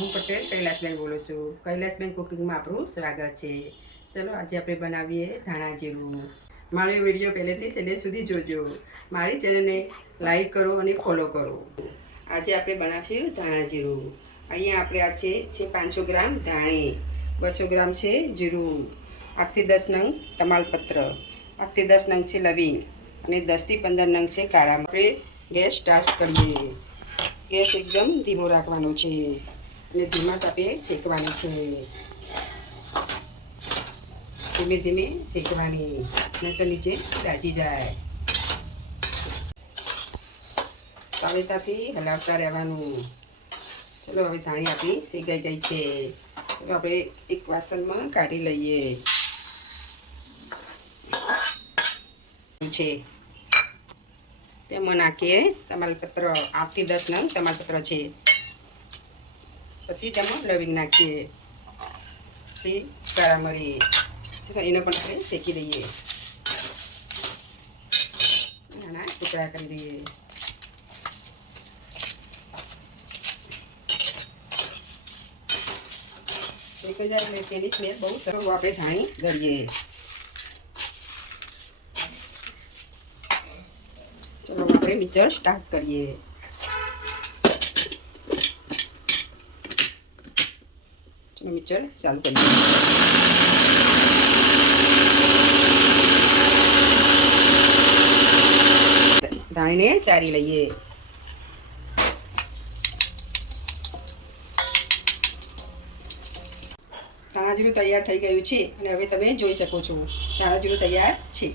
હું પટેલ કૈલાસબેન બોલું છું. કૈલાસબેન કુકિંગમાં આપણું સ્વાગત છે. ચલો આજે આપણે બનાવીએ ધાણા જીરું. મારો વિડીયો પહેલેથી છેલ્લે સુધી જોજો. મારી ચેનલને લાઈક કરો અને ફોલો કરો. આજે આપણે બનાવીશું ધાણા જીરું. અહીંયા આપણે આ છે 500 ગ્રામ ધાણી, 200 ગ્રામ છે જીરું, 8થી 10 નંગ તમાલપત્ર, 8થી 10 નંગ છે લવિંગ અને 10થી 15 નંગ છે કાળા. આપણે ગેસ સ્ટાર્ટ કરીએ. ગેસ એકદમ ધીમો રાખવાનો છે અને ધીમા તાપે શેકવાની છે. ધીમે ધીમે શેકવાની, નહીંતર નીચે દાજી જાય. તાવેતાથી હલાવતા રહેવાનું. ચલો હવે ધાણી આપણી શેકાઈ ગઈ છે. ચલો આપણે એક વાસણમાં કાઢી લઈએ છે. તેમાં નાખીએ તમાલપત્ર, 8થી 10 નંગ તમાલપત્ર છે. પછી તેમાં લવિંગ નાખીએ, પછી કાળા મરી, એને પણ આપણે શેકી દઈએ, નાના ટુકડા કરી દઈએ. શેકાઈ જાય એટલે તેની સ્મેલ બહુ સરસ. આપણે ધાણી દળીએ. ચલો આપણે મિક્સર સ્ટાર્ટ કરીએ. ચલો મિક્સર ચાલુ કરીએ. ધાણીને ચારી લઈએ. ધાણા જીરું તૈયાર થઈ ગયું છે અને હવે તમે જોઈ શકો છો ધાણા જીરું તૈયાર છે.